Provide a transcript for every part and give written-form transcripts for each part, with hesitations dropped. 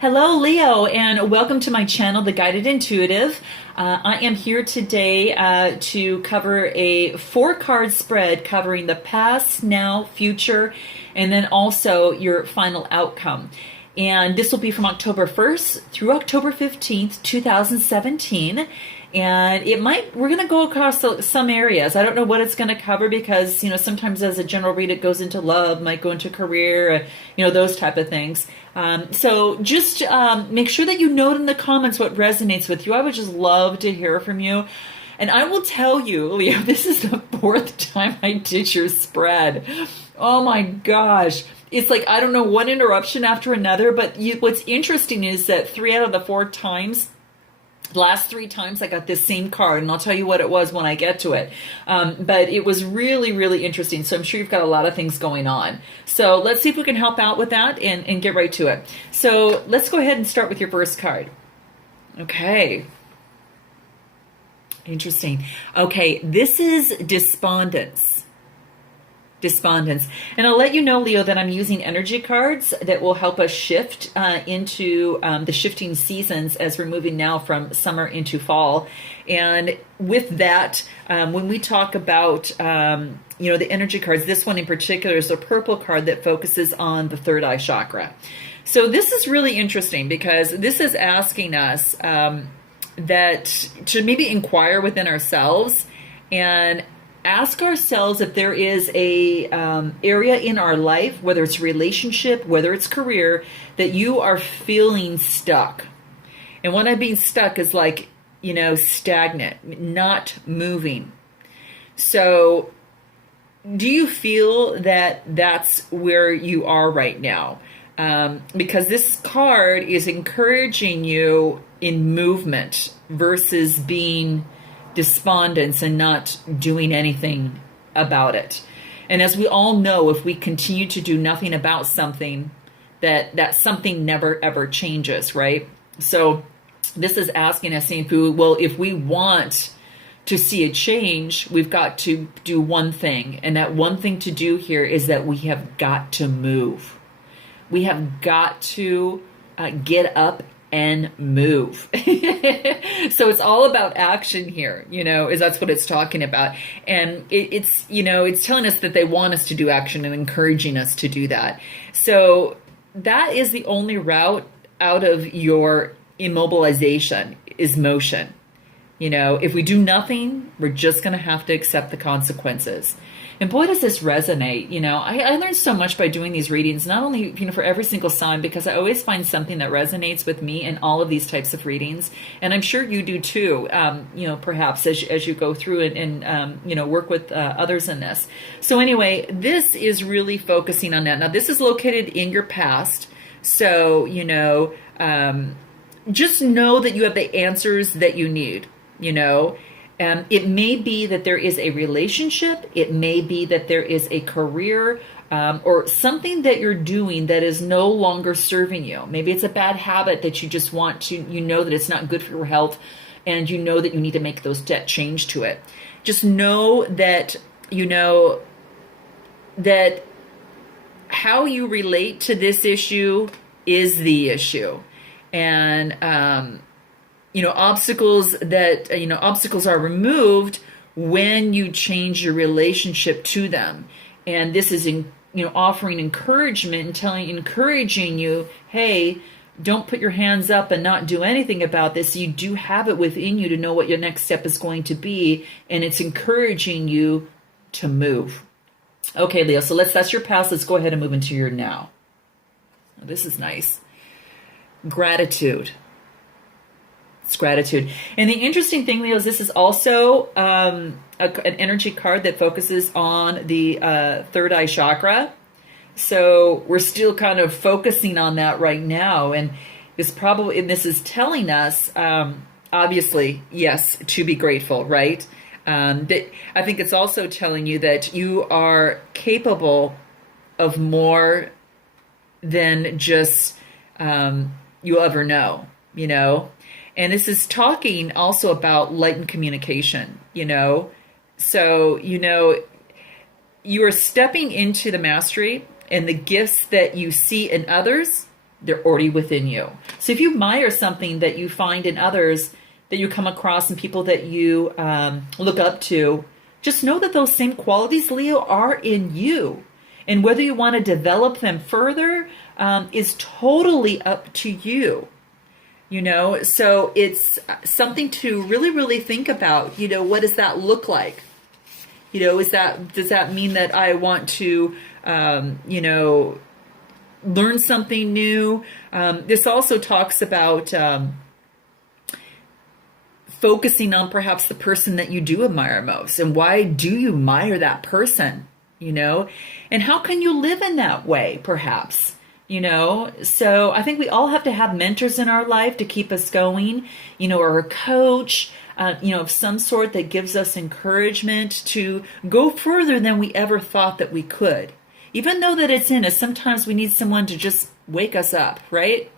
Hello, Leo, and welcome to my channel, The Guided Intuitive. I am here today to cover a 4-card spread covering the past, now, future, and then also your final outcome. And this will be from October 1st through October 15th, 2017. And we're going to go across some areas. I don't know what it's going to cover because, sometimes as a general read, it goes into love, might go into career, those type of things. So just make sure that you note in the comments what resonates with you. I would just love to hear from you. And I will tell you, Leo, this is the 4th time I did your spread. Oh my gosh. It's like, I don't know, one interruption after another. But what's interesting is that 3 out of the 4 times, the last 3 times I got this same card, and I'll tell you what it was when I get to it. But it was really, really interesting. So I'm sure you've got a lot of things going on. So let's see if we can help out with that and get right to it. So let's go ahead and start with your first card. Okay. Interesting. Okay, this is despondence. Despondence. And I'll let you know, Leo, that I'm using energy cards that will help us shift into the shifting seasons as we're moving now from summer into fall. And with that, when we talk about, the energy cards, this one in particular is a purple card that focuses on the third eye chakra. So this is really interesting because this is asking us that to maybe inquire within ourselves and ask ourselves if there is a area in our life, whether it's relationship, whether it's career, that you are feeling stuck. And what I mean stuck is like, stagnant, not moving. So do you feel that that's where you are right now? Because this card is encouraging you in movement versus being despondence and not doing anything about it. And as we all know, if we continue to do nothing about something, that something never ever changes, right? So this is asking us, if we want to see a change, we've got to do one thing. And that one thing to do here is that we have got to move. We have got to get up and move. So it's all about action here, that's what it's talking about. And it's telling us that they want us to do action and encouraging us to do that. So that is the only route out of your immobilization is motion. If we do nothing, we're just going to have to accept the consequences. And boy, does this resonate. I learned so much by doing these readings, not only, for every single sign, because I always find something that resonates with me in all of these types of readings. And I'm sure you do too, perhaps as you go through and work with others in this. So anyway, this is really focusing on that. Now, this is located in your past. So, just know that you have the answers that you need, It may be that there is a relationship. It may be that there is a career or something that you're doing that is no longer serving you. Maybe it's a bad habit that you just want to, that it's not good for your health, and that you need to make that change to it. Just know that, that how you relate to this issue is the issue. And, obstacles are removed when you change your relationship to them. And this is, offering encouragement and encouraging you, hey, don't put your hands up and not do anything about this. You do have it within you to know what your next step is going to be. And it's encouraging you to move. Okay, Leo, so that's your past. Let's go ahead and move into your now. This is nice. Gratitude. It's gratitude. And the interesting thing, Leo, is this is also an energy card that focuses on the third eye chakra. So we're still kind of focusing on that right now. And this is telling us, obviously, yes, to be grateful, right? But I think it's also telling you that you are capable of more than just you'll ever know, And this is talking also about light and communication, So, you are stepping into the mastery and the gifts that you see in others They're already within you. So if you admire something that you find in others, that you come across in people that you look up to, just know that those same qualities, Leo, are in you. And whether you want to develop them further is totally up to you. So it's something to really, really think about. What does that look like? Does that mean that I want to, learn something new? This also talks about focusing on perhaps the person that you do admire most, and why do you admire that person, and how can you live in that way, perhaps, so I think we all have to have mentors in our life to keep us going, or a coach, of some sort that gives us encouragement to go further than we ever thought that we could. Even though that it's in us, sometimes we need someone to just wake us up, right?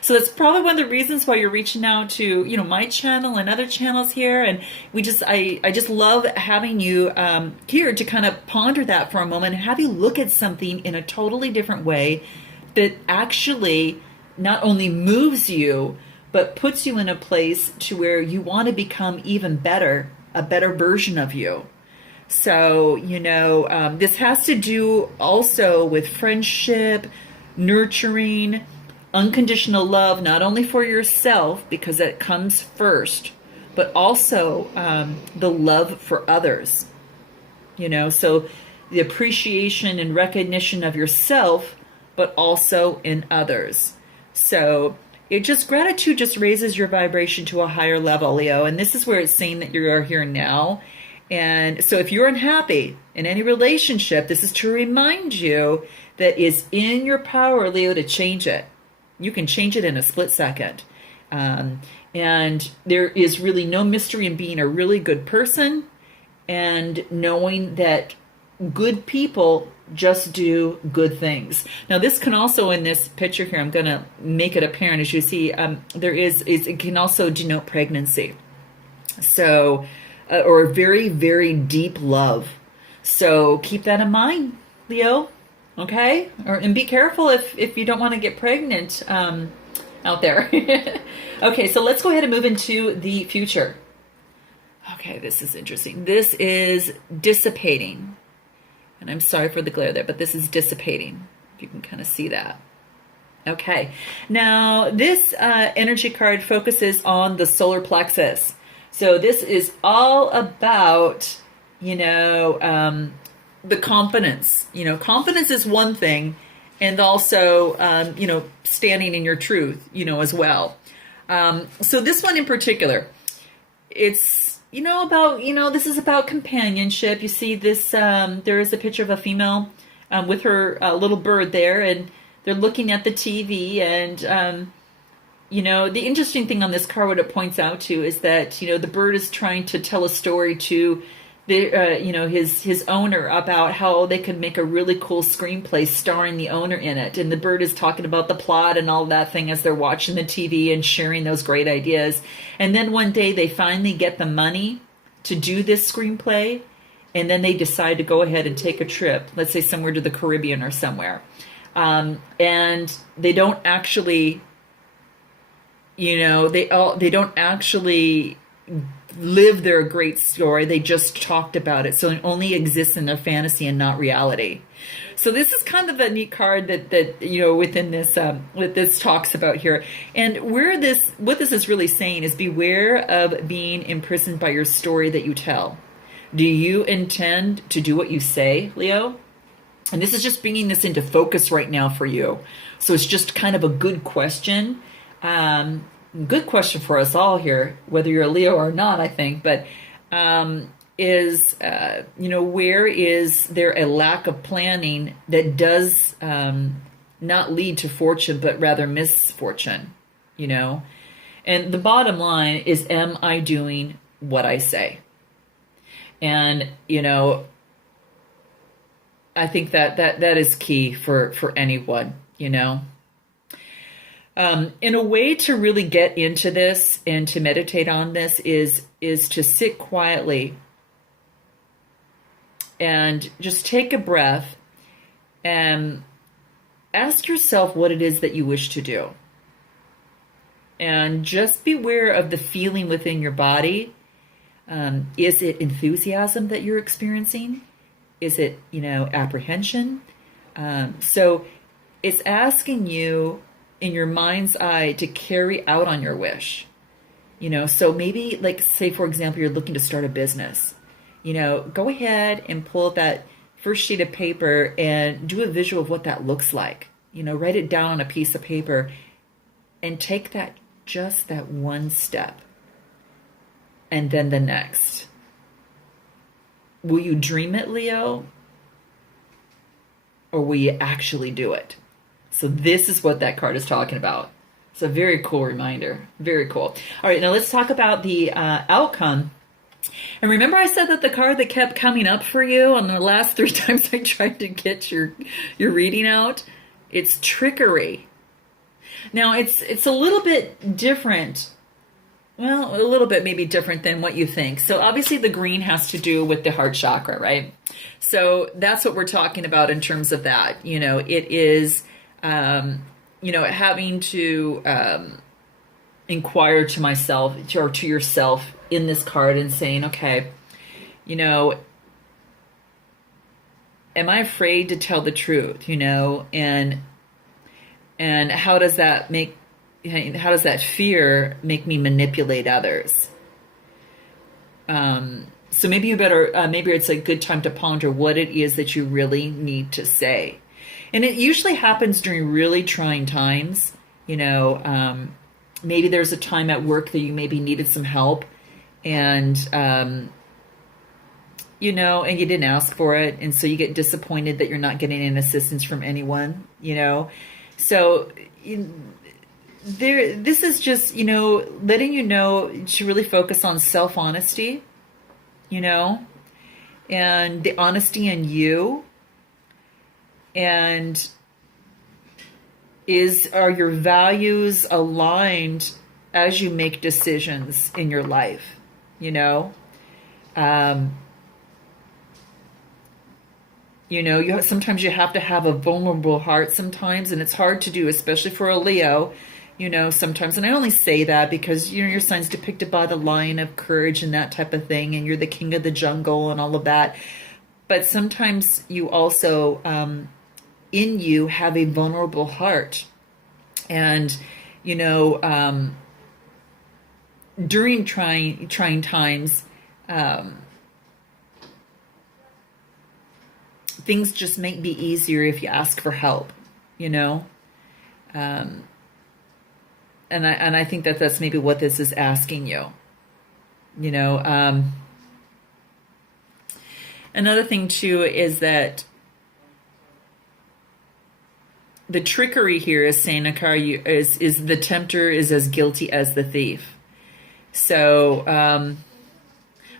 So that's probably one of the reasons why you're reaching out to, my channel and other channels here. And I just love having you here to kind of ponder that for a moment and have you look at something in a totally different way that actually not only moves you, but puts you in a place to where you want to become even better, a better version of you. So, this has to do also with friendship, nurturing, unconditional love, not only for yourself, because that comes first, but also the love for others. So the appreciation and recognition of yourself, but also in others. So gratitude just raises your vibration to a higher level, Leo. And this is where it's saying that you are here now. And so if you're unhappy in any relationship, this is to remind you that it's in your power, Leo, to change it. You can change it in a split second. And there is really no mystery in being a really good person and knowing that good people just do good things. Now, this can also, in this picture here, I'm going to make it apparent, as you see, it can also denote pregnancy. So, or very, very deep love. So keep that in mind, Leo. Okay? And be careful if you don't want to get pregnant out there. Okay, so let's go ahead and move into the future. Okay, this is interesting. This is dissipating. And I'm sorry for the glare there, but this is dissipating. If you can kind of see that. Okay. Now, this energy card focuses on the solar plexus. So this is all about, the confidence. Confidence is one thing, and also, standing in your truth, as well. So this one in particular, it's, this is about companionship. You see this, there is a picture of a female with her little bird there, and they're looking at the TV, and, the interesting thing on this card, what it points out to is that, the bird is trying to tell a story to the, his owner about how they could make a really cool screenplay starring the owner in it. And the bird is talking about the plot and all that thing as they're watching the TV and sharing those great ideas. And then one day they finally get the money to do this screenplay. And then they decide to go ahead and take a trip, let's say somewhere to the Caribbean or somewhere. And they don't actually, they don't actually live their great story. They just talked about it. So it only exists in their fantasy and not reality. So this is kind of a neat card that within this, what this talks about here. And what this is really saying is beware of being imprisoned by your story that you tell. Do you intend to do what you say, Leo? And this is just bringing this into focus right now for you. So it's just kind of a good question. Good question for us all here, whether you're a Leo or not, I think. But where is there a lack of planning that does not lead to fortune, but rather misfortune? And the bottom line is, am I doing what I say? And, I think that is key for anyone, in a way to really get into this and to meditate on this is to sit quietly and just take a breath and ask yourself what it is that you wish to do. And just beware of the feeling within your body. Is it enthusiasm that you're experiencing? Is it, apprehension? So it's asking you in your mind's eye to carry out on your wish. So maybe, like, say, for example, you're looking to start a business. Go ahead and pull up that first sheet of paper and do a visual of what that looks like. Write it down on a piece of paper and take just that one step. And then the next. Will you dream it, Leo? Or will you actually do it? So this is what that card is talking about. It's a very cool reminder. Very cool. All right, now let's talk about the outcome. And remember I said that the card that kept coming up for you on the last 3 times I tried to get your reading out? It's trickery. Now, it's a little bit different. Well, a little bit maybe different than what you think. So obviously the green has to do with the heart chakra, right? So that's what we're talking about in terms of that. It is, having to inquire to myself or to yourself in this card and saying, okay, am I afraid to tell the truth, and how does that fear make me manipulate others? So maybe you better, maybe it's a good time to ponder what it is that you really need to say. And it usually happens during really trying times. Maybe there's a time at work that you maybe needed some help and, and you didn't ask for it. And so you get disappointed that you're not getting any assistance from anyone, So this is just, letting you know to really focus on self-honesty, and the honesty in you. And are your values aligned as you make decisions in your life, sometimes you have to have a vulnerable heart sometimes, and it's hard to do, especially for a Leo, sometimes. And I only say that because, your sign's depicted by the lion of courage and that type of thing, and you're the king of the jungle and all of that. But sometimes you also, in you, have a vulnerable heart. And, during trying times, things just may be easier if you ask for help, and I think that's maybe what this is asking you, Another thing too is that the trickery here is saying, Akari, is the tempter is as guilty as the thief. So I'm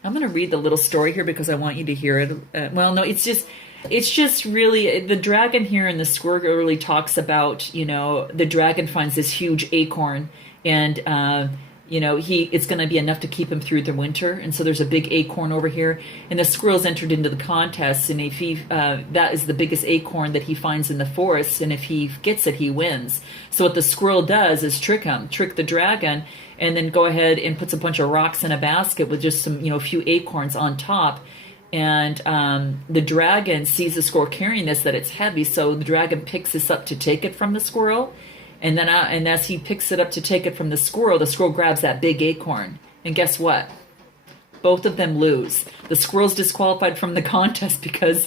going to read the little story here because I want you to hear it. It's just really, the dragon here in the squirrel really talks about, the dragon finds this huge acorn and, it's going to be enough to keep him through the winter. And so there's a big acorn over here, and the squirrel's entered into the contest. And if that is the biggest acorn that he finds in the forest. And if he gets it, he wins. So what the squirrel does is trick the dragon, and then go ahead and puts a bunch of rocks in a basket with just some, a few acorns on top. And the dragon sees the squirrel carrying this, that it's heavy. So the dragon picks this up to take it from the squirrel. And then, and as he picks it up to take it from the squirrel grabs that big acorn. And guess what? Both of them lose. The squirrel's disqualified from the contest because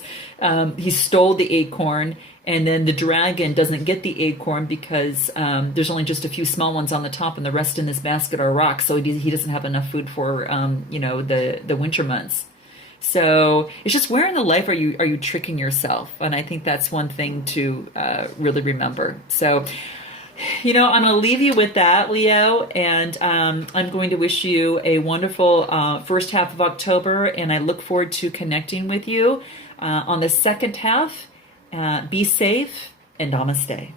he stole the acorn, and then the dragon doesn't get the acorn because there's only just a few small ones on the top, and the rest in this basket are rocks. So he doesn't have enough food for the winter months. So it's just, where in the life are you tricking yourself? And I think that's one thing to really remember. So, I'm going to leave you with that, Leo, and I'm going to wish you a wonderful first half of October, and I look forward to connecting with you on the second half. Be safe, and namaste.